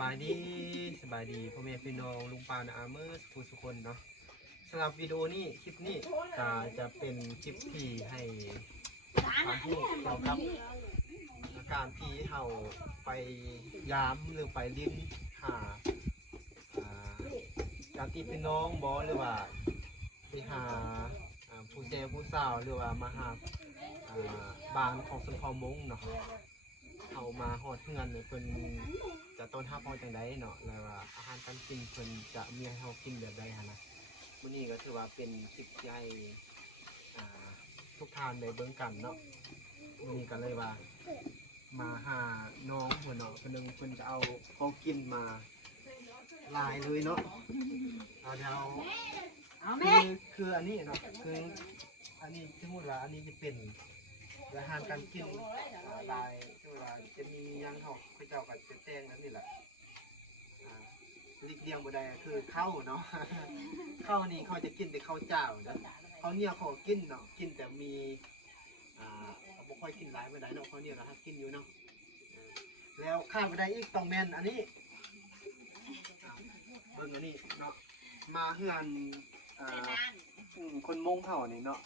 บายดีสบายดีพ่อแม่พี่น้องลุงปานะอาเมอร์สุกคนเนาะสำหรับวิดีโอนี้คลิปนี้จะเป็นคลิปที่ให้ความรู้เกี่ยวกับการที่เราไปยามหรือไปลิ้นหาการที่พี่น้องบอหรือว่าไปหาผู้แจผู้สาวหรือว่ามาหาบ้านของสนพมงเนาะเอามาฮอดเพื่อนเพิ่นจะต้อนรับเฮาจังไดเนาะแล้วว่าอาหารการกินเพิ่นจะมีให้เฮากินแบบใดหั่นนะมื้อนี้ก็ถือว่าเป็นคลิปที่ให้ทุกท่านได้เบิ่งกันเนาะมื้อนี้ก็เลยว่ามาหาน้องเพิ่นเนาะเพิ่นจะเอาของกินมาหลายเลยเนาะเอาเดี๋ยวคืออันนี้เนาะคืออันนี้สมมุติว่าอันนี้จะเป็นอาหารการกินลายสมมุติว่าจะมียังเขาเจ้าก็จะแต่งอันนี้แหละเรียงบ่ได้คือข้าวเนาะข้าวนี่เขาจะกินแต่ข้าวเจ้าเนาะข้าวเหนียวเขากินเนาะกินแต่มีบ่ค่อยกินหลายบ่ได้เนาะข้าวเหนียวก็กินอยู่เนาะแล้วข้าวบ่ได้อีกต้องแม่นอันนี้เบิ่งอันนี้เนาะมาเฮือนคนมงเขานี่เนาะ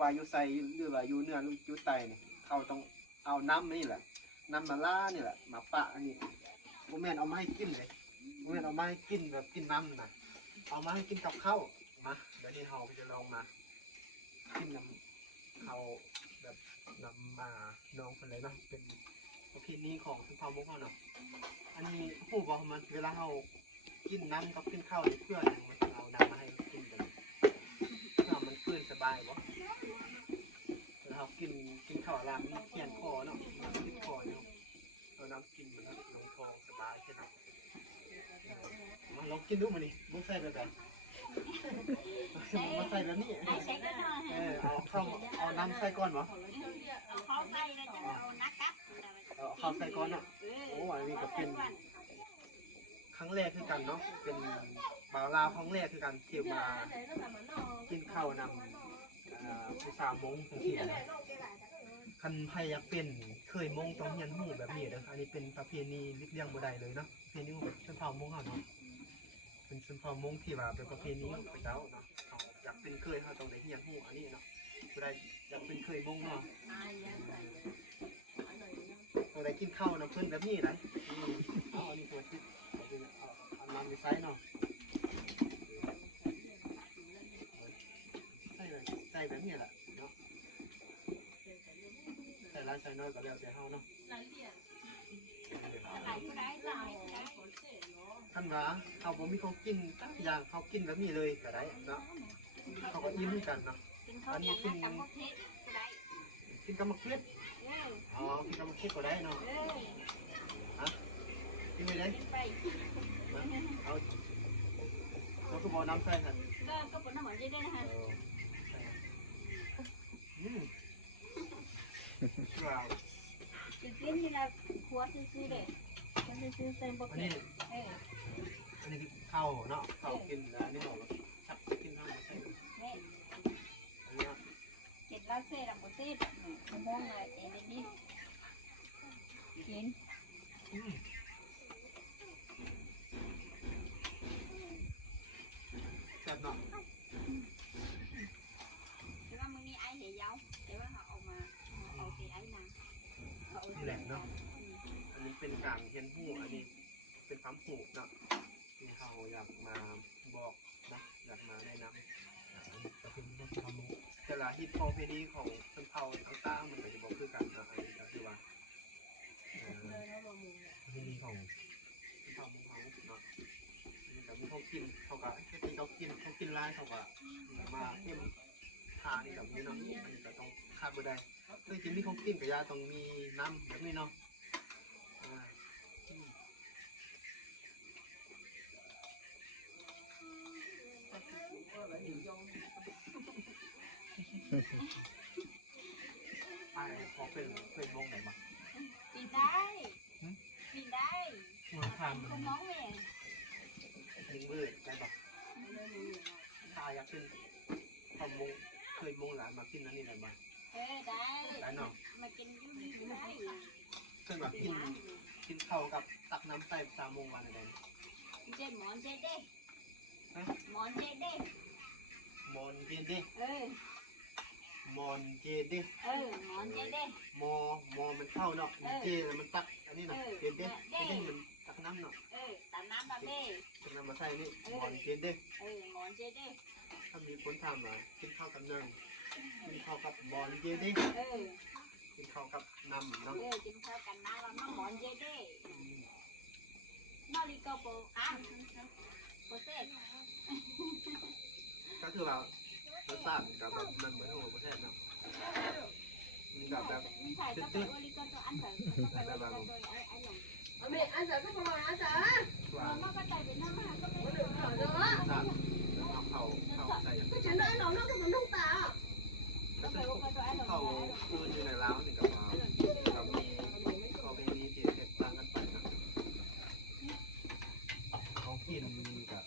ว่าอยู่ไสหรือว่าอยู่เหนือหรืออยู่ใต้นี่เขาต้องเอาน้ำนี่แหละน้ำมะลานี่แหละมาปะอันนี้บ่แม่นเอามาให้กินเลยบ่แม่นเอามาให้กินแบบกินน้ำนะเอามาให้กินกับข้าวมาเดี๋ยวนี้เราจะลองมากินน้ำเขาแบบน้ำมาน้องคนไหนเนาะเป็นประเพณีของชนเผ่ามงเขาเนาะอันนี้ผู้บอกมันเวลาเรากินน้ำกับกินข้าวเพื่อนมันเอาน้ำมาให้กินกันเพื่อมันฟื้นสบายบ่เรากินข้าวรามนี่เขียนคอเนาะกินคอเนาะเราน้ำกินมันลงท้องสบายแค่นั้นมาลองกินดูมันนี่มุ้งใส่แบบแบบมาใส่แบบนี้เอาน้ำใส่ก่อนเหรอเอาข้าวใส่แล้วจะเอานักกับข้าวใส่ก่อนเนาะโอ้อันนี้ก็เป็นครั้งแรกคือกันเนาะเป็นบ่าวลาวครั้งแรกคือกันที่มากินข้าวนำผู้สาวมงทั้งที่คันไผ่อยากเป็นเคยมงต้องเฮียนหูแบบนี้นะอันนี้เป็นประเพณีเลี้ยงบ่ได้เลยเนาะประเพณีแบบชนเผ่ามงเขาเนาะเป็นชนเผ่ามงที่ว่าเป็นประเพณีของเจ้าเนาะอยากเป็นเคยเขาต้องได้เฮียนหูอันนี้เนาะผู้ใดอยากเป็นเคยมงเนาะต้องได้กินข้าวน้ำเพิ่นแบบนี้นะเอาอันนี้ตัวคิดเอาน้ำไปใส่เนาะใส่แบบนี้แหละเนาะใส่ร้ายใส่น้อยก็แล้วแต่เฮาเนาะท่านว่าเขาบ่มีของกินตั้งอย่างเขากินแบบนี้เลยก็ได้เนาะเขาก็อิ่มกันเนาะอันนี้กินกับมะเขืออ๋อกินกับมะเขือก็ได้เนาะฮะกินไปเลยเราก็บอกน้ำใส่กันก็ปนน้ำหอมได้นะฮะว้าวจะซื้อนี่ละขวดซื้อเด็กจะซื้อเส้นบะหมี่อันนี้คือข้าวเนาะข้าวกินอันนี้บอกว่าชักกินข้าวใช่เห็ดลาเซ่ดำบะเซ่ขโมยมาเองนี่กินแซ่บเนาะแต่ว่ามึงนี่ไอ้เหี่ยวแต่ว่าเขาเอามาเอาตีไอ้นางนี่แหละเนาะอันนี้เป็นการเรียนหูอันนี้เป็นความหูเนาะที่เขาอยากมาบอกนะอยากมาแนะนำจะเป็นเรื่องความรู้แต่ละฮิตพอเพดีของชนเผ่าต่างๆมันก็จะบอกคือกันนะอันนี้ก็คือว่าเพดีของชนเผ่าของเขาเนาะแต่มีเขากินเขาก็แค่ที่เขากินไล่เขาก็มาเพิ่มทานนี่แบบนี้เนาะอันนี้ก็ต้องขาดไม่ได้เคยกินมีของกินกับยาต้องมีน้ำแบบนี้เนาะขอเป็นเคยมองไหนบ้างปีนได้คนน้องแม่ยิงมือได้ปะตายอยากขึ้นทำมงเคยมงหลานมากินนั่นนี่ไหนบ้างได้ได้เนาะมากินได้เคยแบบกิน กินข้าวกับตักน้ำใส่3 โมงวันอะไร เจ็ดหมอนเจ็ดเด้หมอนเจ็ดเด้ มอนเจเด มอนเจเด หมอนเจ็ดเด้ มอมันเข้าเนาะเจมันตักอันนี้เนาะเจเดเจเดมันตักน้ำเนาะ ตัดน้ำตัดเด้ ตักน้ำมาใส่นี่มอนเจเด หมอนเจ็ดเด้ ถ้ามีคนถามมากินข้าวกับนังกินข้าวกับบอลเจเดกินข้าวกับน้ำเนาะ กินข้าวกันน้ำเราน้ำหมอนเจ็ดเด้นอริโกโปโปเซ่ ก็คือว่ารสชาติกับแบบมันเหมือนหัวประเทศเนาะมันกับแบบ มันใส่ก็เป็นโอริโกโตอันใส่ก็เป็นโอริโกโตไอ้หลง ăn sợ cái con ăn sợ ว่า มันก็ใส่เป็นน้ำมันก็เป็น có được rồi đó รสชาติแล้วเอาเข้าใส่ cái chuyện đó ăn đồ nó cái mình không tà ก็คือเข้าคืนอยู่ในร้าวนี่กับมีก็มีที่แตกต่างกันไปนะเขากินกับ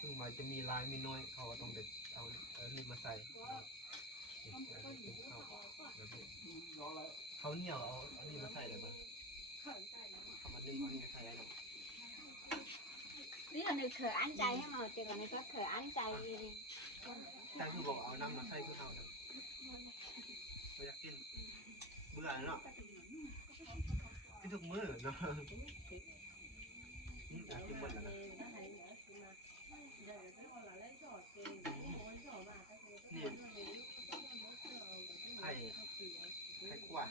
ซึ่งมันจะมีลายมีน้อยเขาก็ต้องเด็ดเอานี่มาใส่เขาเหนียวเอาอันนี้มาใส่เลยมั้ยเขามาดึงอันนี้ใส่อะไร นี่เราหนึ่งเขยอันใจให้มาจริงอันนี้ก็เขยอันใจ แต่คือบอกเอาน้ำมาใส่คือเขาเราอยากกินเบื่อเนาะกินทุกมื้อเนาะอยากกินหมดแล้วนะนี่ไข่ขวด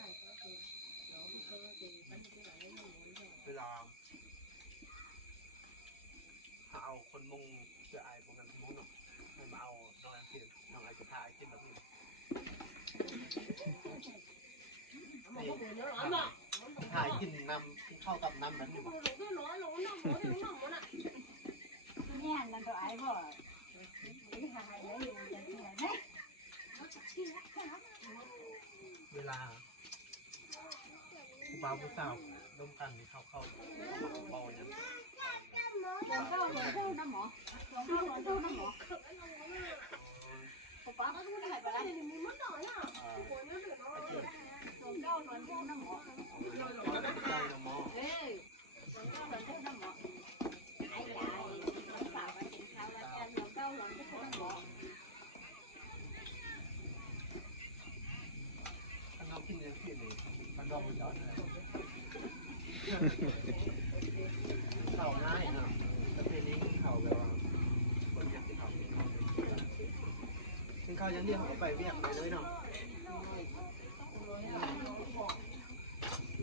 เวลาเอาคนมุงเพื่อไอ้พวกนั้นมุงเนาะให้มาเอาน้องไอ้กินน้องไอ้จะพาไอ้กินแบบนี้ถ่ายกินน้ำกินข้าวกับน้ำนั้นอยู่ cái lỗ lỗ nó mỗi đứa nó mỗi nè เนี่ยนั่นตัวไอ้บ่นี่หายแล้วอยู่จะที่ไหน เวลาผู้บ่าวผู้สาวร่วมกันเข้าเบาเนี่ย หลวงเจ้าน้ำหมอหลวงเจ้าน้ำหมอป๊าป๊าก็ไม่ได้หายไปแล้ว thì mình mất rồi á của nó được nó หลวงเจ้าน้ำหมอ เจ้าละมอ หลวงเจ้าน้ำหมอไอ้ยายฝากมากินข้าวแล้วกันหลวงเจ้าน้ำหมอ ถ้าเรากินอย่างที่นี่มันรองมันย้อนเลยเข่าง่ายเนาะประเภทนี้เข่าแบบว่าคนอยากกินเข่ากินข้าวอย่างนี้เขาไปเวียกไปเลยเนาะ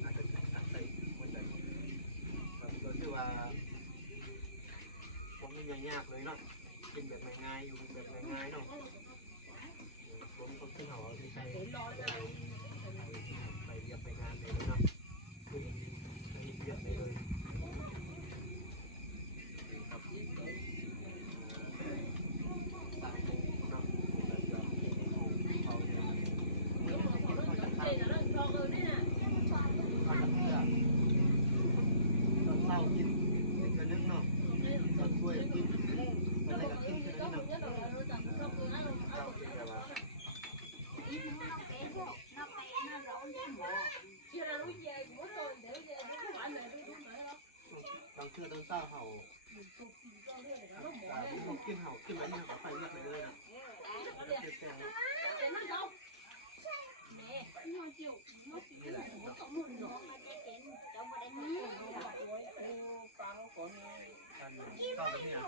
อาจจะใส่คนใดแบบก็คือว่าผมยังยากเลยเนาะกินแบบง่ายๆอยู่แบบง่ายๆเนาะผมก็ขึ้นเขาที่ใช้ไปเรียกไปงานเลยเนาะคือไปเรียกเลยครับสามโมงเนาะเขาจะเขาจะเศร้ากินกินกันนึงเนาะก็ช่วยกินอะไรก็กินกันนึงเนาะเศร้ากินแบบว่า chưa là nó về của tôi để về cái quả này tôi đúng rồi đó บางเทื่อต้องเศร้าเห่ากินเห่ากินอะไรเนี่ยไปเรียกไปเลยนะเจ็บแสบ để nó đâu นี่แหละ ฟังคน การเข้าไปเนี่ย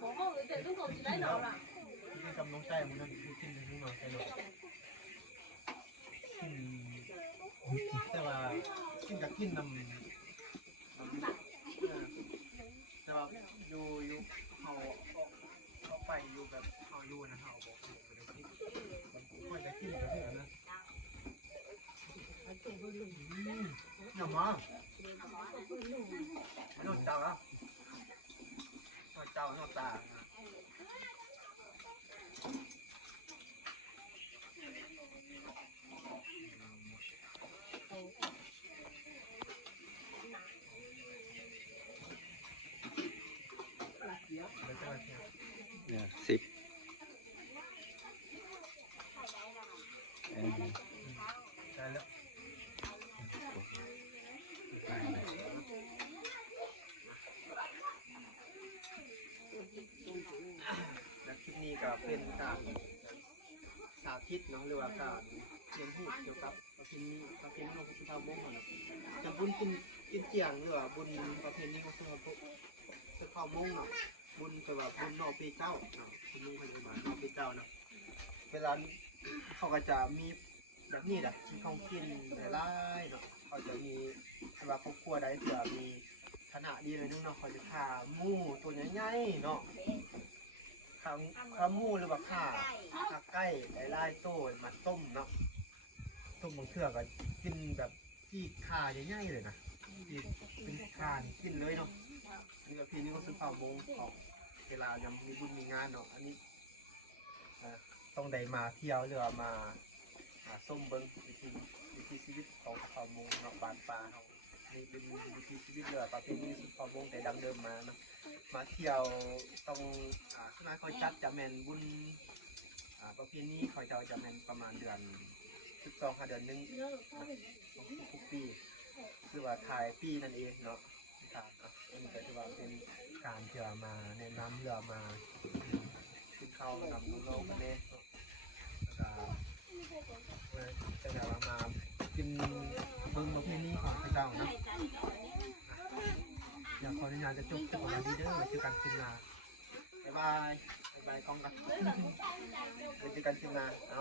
ผมก็เลยจะต้องคนจะได้หนอล่ะ กินกับน้องชายมันนั่นคือกินในนู้นหน่อยแต่เราแต่ว่ากินกับกินนำแต่ว่าอยู่เขาไปอยู่แบบเขาอยู่นะเขาบอกไปเลยที่ค่อยจะกินกับเพื่อนนะอย่ามานอกจากแล้วนอกจากนอกตา 10ได้แล้ว คิดเนาะหรือว่าการเรียนรู้เกี่ยวกับประเพณีของสุภาพมงคลเนาะจะบุญกินเจียงหรือว่าบุญประเพณีของสุภาพมงเนาะบุญแต่ว่าบุญนอกปีเก้าเนาะคุณลุงเขาจะมานอกปีเก้าเนาะเวลาเขาก็จะมีแบบนี้แหละที่เขากินหลายๆเนาะเขาจะมีเวลาครอบครัวใดที่ว่ามีฐานะดีเลยนึงเนาะเขาจะฆ่าหมูตัวใหญ่ๆเนาะขาหมูหรือว่าขาไก่หลายๆโต้มาต้มเนาะต้มบางเทื่อก็กินแบบที่ขาใหญ่ๆเลยนะที่เป็นขากินเลยเนาะนี่ก็พี่นี่ก็ซื้อข้าวมงของเวลายังมีบุญมีงานเนาะอันนี้ต้องได้มาเที่ยวหรือว่ามาส้มเบิ้งวิถีชีวิตของข้าวมงเนาะบ้านป่าเขานี่เป็นวิถีชีวิตเรือประเพณีสุดข้าวมงแต่ดังเดิมมาเนาะมาเที่ยวต้องขณะเขาจัดจะแมนบุญประเพณีเขาจะแมนประมาณเดือน12 เดือนนึงทุกปีคือว่าถ่ายปีนั่นเองเนาะครับอันนี้ก็ถือว่าเป็นการเที่ยวมาแนะนำเรือมาขึ้นเข้านำน้องๆกันเนี่ยจะเดี๋ยวเรามากินเบิ้งประเพณีของพระเจ้านะอยากขออนุญาตจะจบประมาณนี้เด้อเจอกันคลิปหน้าบ๊ายบายกล้องกันเจอกันคลิปหน้าเอา